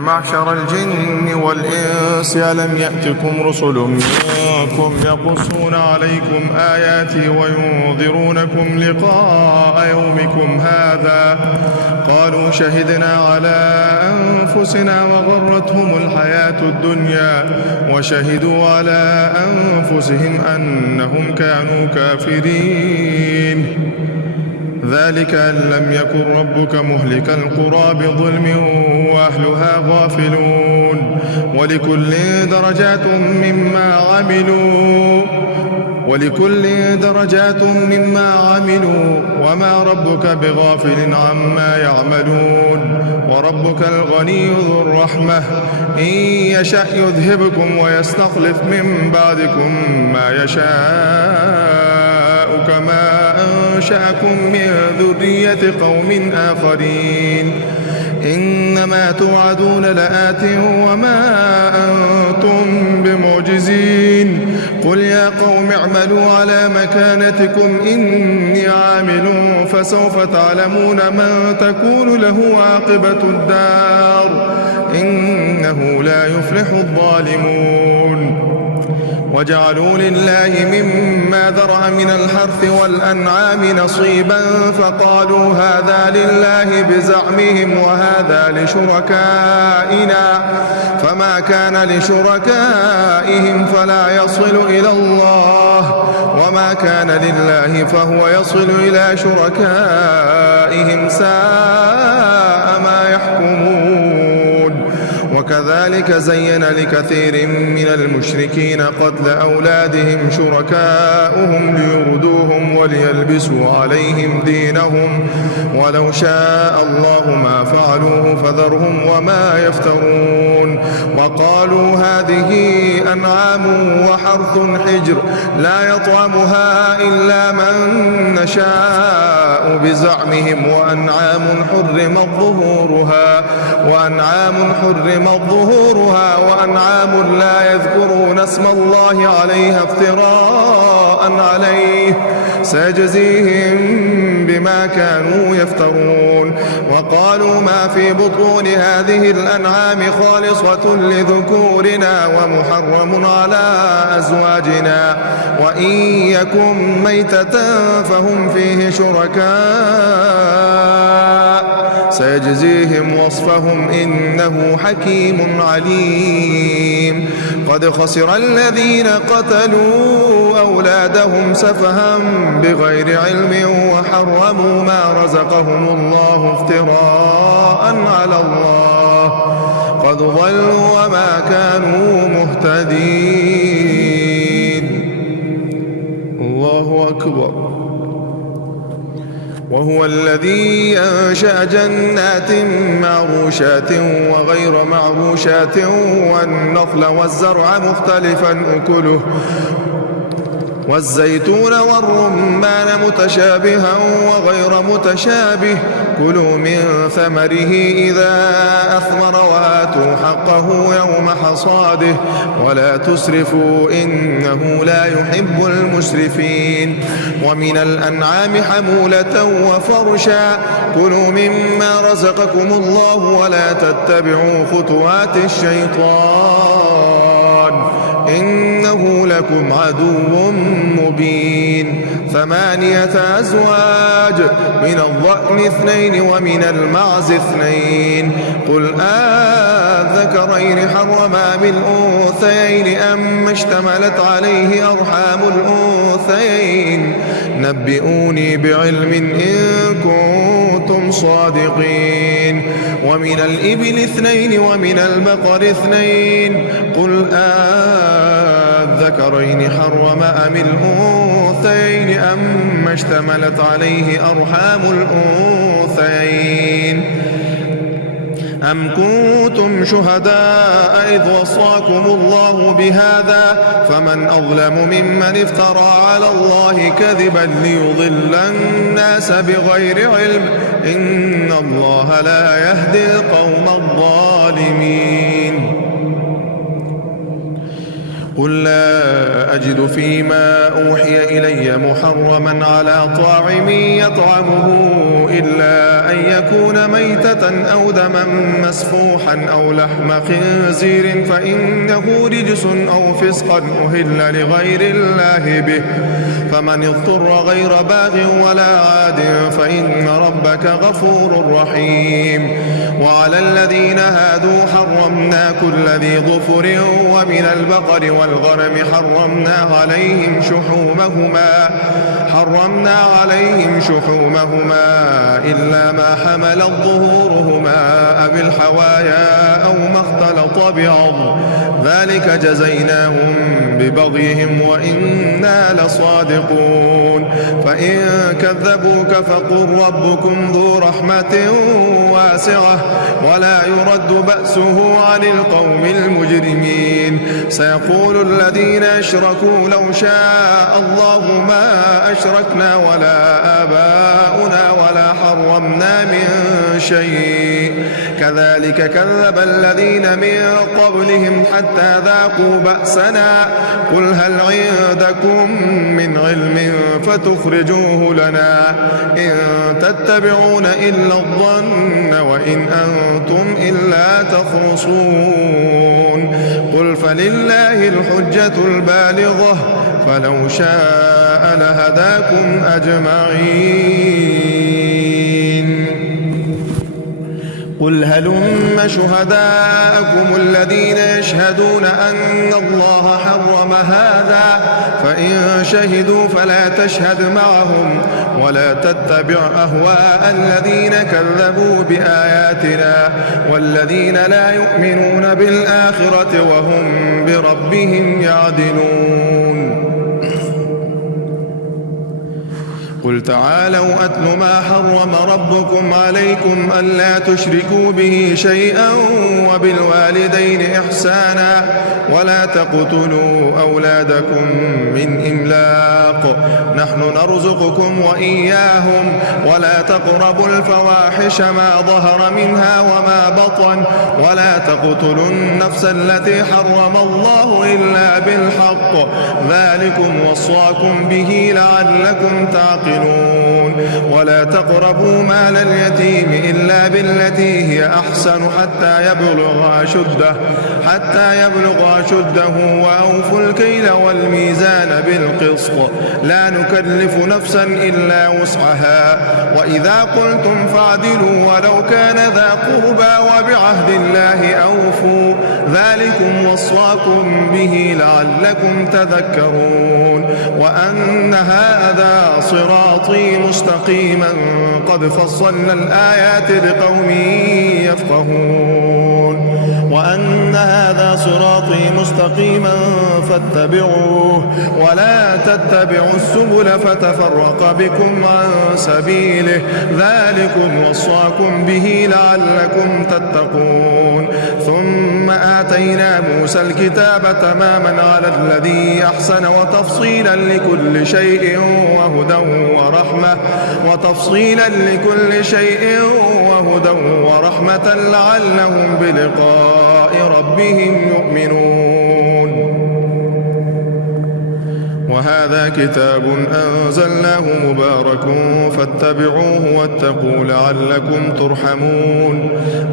معشر الجن والإنس ألم يأتكم رسل منكم يقصون عليكم آياتي وينذرونكم لقاء يومكم هذا قالوا شهدنا على أنفسنا وغرتهم الحياة الدنيا وشهدوا على أنفسهم أنهم كانوا كافرين ذلك أن لم يكن ربك مهلك القرى بظلم وأهلها غافلون ولكل درجات مما عملوا وما ربك بغافل عما يعملون وربك الغني ذو الرحمة إن يشأ يذهبكم ويستخلف من بعدكم ما يشاء كما أنشأكم من ذرية قوم آخرين إنما توعدون لآت وما أنتم بمعجزين قل يا قوم اعملوا على مكانتكم إني عامل فسوف تعلمون من تكون له عاقبة الدار إنه لا يفلح الظالمون وجعلوا لله مما ذرأ من الحرث والأنعام نصيبا فقالوا هذا لله بزعمهم وهذا لشركائنا فما كان لشركائهم فلا يصل إلى الله وما كان لله فهو يصل إلى شركائهم ساء ما يحكمون وكذلك زين لكثير من المشركين قتل أولادهم شركاؤهم ليردوهم وليلبسوا عليهم دينهم ولو شاء الله ما فعلوه فذرهم وما يفترون وقالوا هذه أنعام وحرث حجر لا يطعمها إلا من نشاء بزعمهم وأنعام حرمت ظهورها وأنعام لا يذكرون اسم الله عليها افتراء عليه سيجزيهم بما كانوا يفترون وقالوا ما في بطون هذه الأنعام خالصة لذكورنا ومحرم على أزواجنا وإن يكن ميتة فهم فيه شركاء سيجزيهم وصفهم إنه حكيم عليم قد خسر الذين قتلوا أولادهم سفها بغير علم وحرموا ما رزقهم الله افتراء على الله قد ضلوا وما كانوا مهتدين الله أكبر وهو الذي أنشأ جنات معروشات وغير معروشات والنخل والزرع مختلفا أكله والزيتون والرمان متشابها وغير متشابه كلوا من ثمره إذا أثمر وآتوا حقه يوم حصاده ولا تسرفوا إنه لا يحب المسرفين ومن الأنعام حمولة وفرشا كلوا مما رزقكم الله ولا تتبعوا خطوات الشيطان إنه لكم عدو مبين 8 أزواج من الضأن 2 ومن المعز 2 قل أذكرين حرم أم الأنثيين أم اشتملت عليه أرحام الأنثيين نبئوني بعلم إن كنتم صادقين ومن الإبل 2 ومن البقر 2 قل أذكرين حرم أم الأنثيين أم اشتملت عليه أرحام الأنثيين أم كنتم شهداء إذ وصاكم الله بهذا فمن أظلم ممن افترى على الله كذبا ليضل الناس بغير علم إن الله لا يهدي القوم الظالمين قل لا أجد فيما أوحي إلي محرما على طاعم يطعمه إلا أن يكون ميتة أو دما مسفوحا أو لحم خنزير فإنه رجس أو فسقا أهل لغير الله به، فمن اضطر غير باغ ولا عاد فإن ربك غفور رحيم. وعلى الذين هادوا حرمنا كل ذي ظفر ومن البقر والغنم حرمنا عليهم شحومهما إلا ما حملت ظهورهما أو الحوايا أو ما اختلط بعظم، ذلك جزيناهم ببغيهم وإنا لصادقون. فإن كذبوك فقل ربكم ذو رحمة واسعة ولا يرد بأسه عن القوم المجرمين. سيقول الذين أشركوا لو شاء الله ما أشركنا ولا آباؤنا ولا حرمنا من شيء، كذلك كذب الذين من قبلهم حتى ذاقوا بأسنا. قل هل عندكم من علم فتخرجوه لنا؟ إن تتبعون إلا الظن وإن أنتم إلا تخرصون. قل فلله الحجة البالغة فلو شاء لهداكم أجمعين. قل هلم شهداءكم الذين يشهدون أن الله حرم هذا، فإن شهدوا فلا تشهد معهم ولا تتبع أهواء الذين كذبوا بآياتنا والذين لا يؤمنون بالآخرة وهم بربهم يعدلون. قل تعالوا أتل ما حرم ربكم عليكم ألا تشركوا به شيئا وبالوالدين إحسانا ولا تقتلوا أولادكم من إملاق، نحن نرزقكم وإياهم، ولا تقربوا الفواحش ما ظهر منها وما بطن، ولا تقتلوا النفس التي حرم الله إلا بالحق، ذلكم وصاكم به لعلكم تعقلون. ولا تقربوا مال اليتيم إلا بالتي هي أحسن حتى يبلغ أشده وأوفوا الكيل والميزان بالقسط، لا نكلف نفسا إلا وسعها، وإذا قلتم فاعدلوا ولو كان ذا قربى وبعهد الله أوفوا، ذلكم وصاكم به لعلكم تذكرون. وأن هذا صراطي مستقيما قد فصلنا الآيات لقوم يفقهون. وأن هذا صراطي مستقيما فاتبعوه ولا تتبعوا السبل فتفرق بكم عن سبيله، ذلكم وصاكم به لعلكم تتقون. ثم آتينا موسى الكتاب تماما على الذي أحسن وتفصيلا لكل شيء وهدى ورحمة لعلهم بلقاء ربهم يؤمنون. وهذا كتاب أنزلناه مبارك فاتبعوه واتقوا لعلكم ترحمون.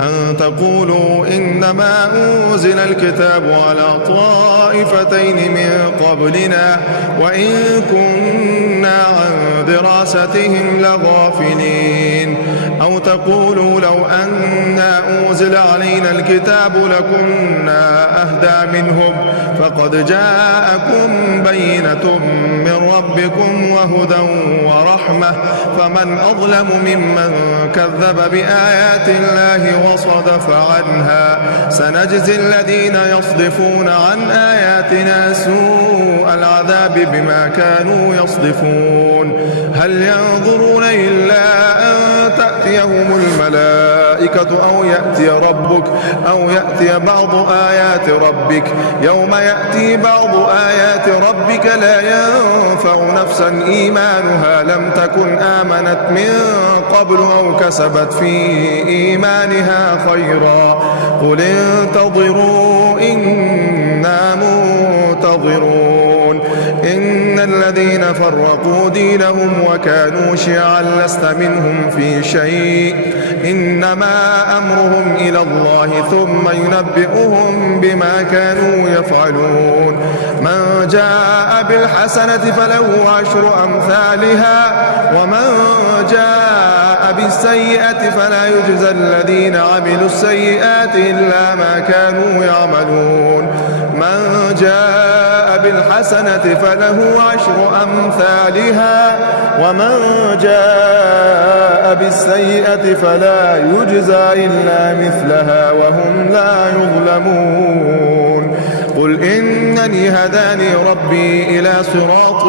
أن تقولوا إنما أنزل الكتاب على طائفتين من قبلنا وإن كنا عن دراستهم لغافلين، أو تقولوا لو أنا أنزل علينا الكتاب لكنا أهدى منهم، فقد جاءكم بينة من ربكم وهدى ورحمة، فمن أظلم ممن كذب بآيات الله وصدف عنها. سنجزي الذين يصدفون عن آياتنا سوء العذاب بما كانوا يصدفون. هل ينظرون إلا أن تأتيهم الملائكة أو يأتي ربك أو يأتي بعض آيات ربك، يوم يأتي بعض آيات ربك لا ينفع نفسا إيمانها لم تكن آمنت من قبل أو كسبت في إيمانها خيرا، قل انتظروا إنا منتظرون. إن الذين فرقوا دينهم وكانوا شيعا لست منهم في شيء إنما أمرهم إلى الله ثم ينبئهم بما كانوا يفعلون من جاء بالحسنة فله عشر أمثالها ومن جاء بالسيئة فلا يجزى الذين عملوا السيئات إلا ما كانوا يعملون من جاء بالحسنة فله عشر أمثالها ومن جاء بالسيئة فلا يجزى إلا مثلها وهم لا يظلمون قل إنني هداني ربي إلى صراط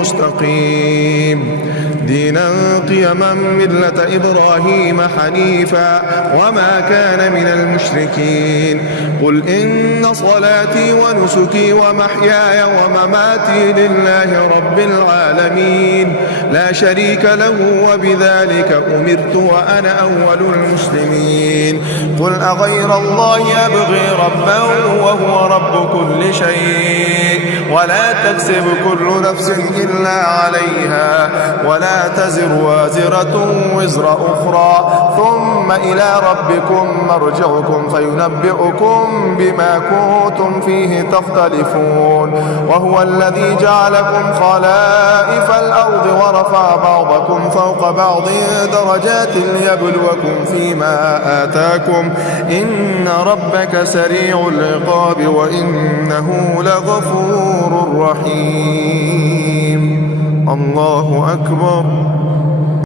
مستقيم دينا قيما ملة إبراهيم حنيفا وما كان من المشركين قل إن صلاتي ونسكي ومحياي ومماتي لله رب العالمين لا شريك له وبذلك أمرت وأنا أول المسلمين قل أغير الله أبغي ربا وهو رب كل شيء ولا تكسب كل نفس إلا عليها ولا تزر وازرة وزر أخرى ثم إلى ربكم مرجعكم فينبئكم بما كنتم فيه تختلفون وهو الذي جعلكم خلائف الأرض ورفع بعضكم فوق بعض درجات ليبلوكم فيما آتاكم إن ربك سريع العقاب وإنه لغفور رحيم الله أكبر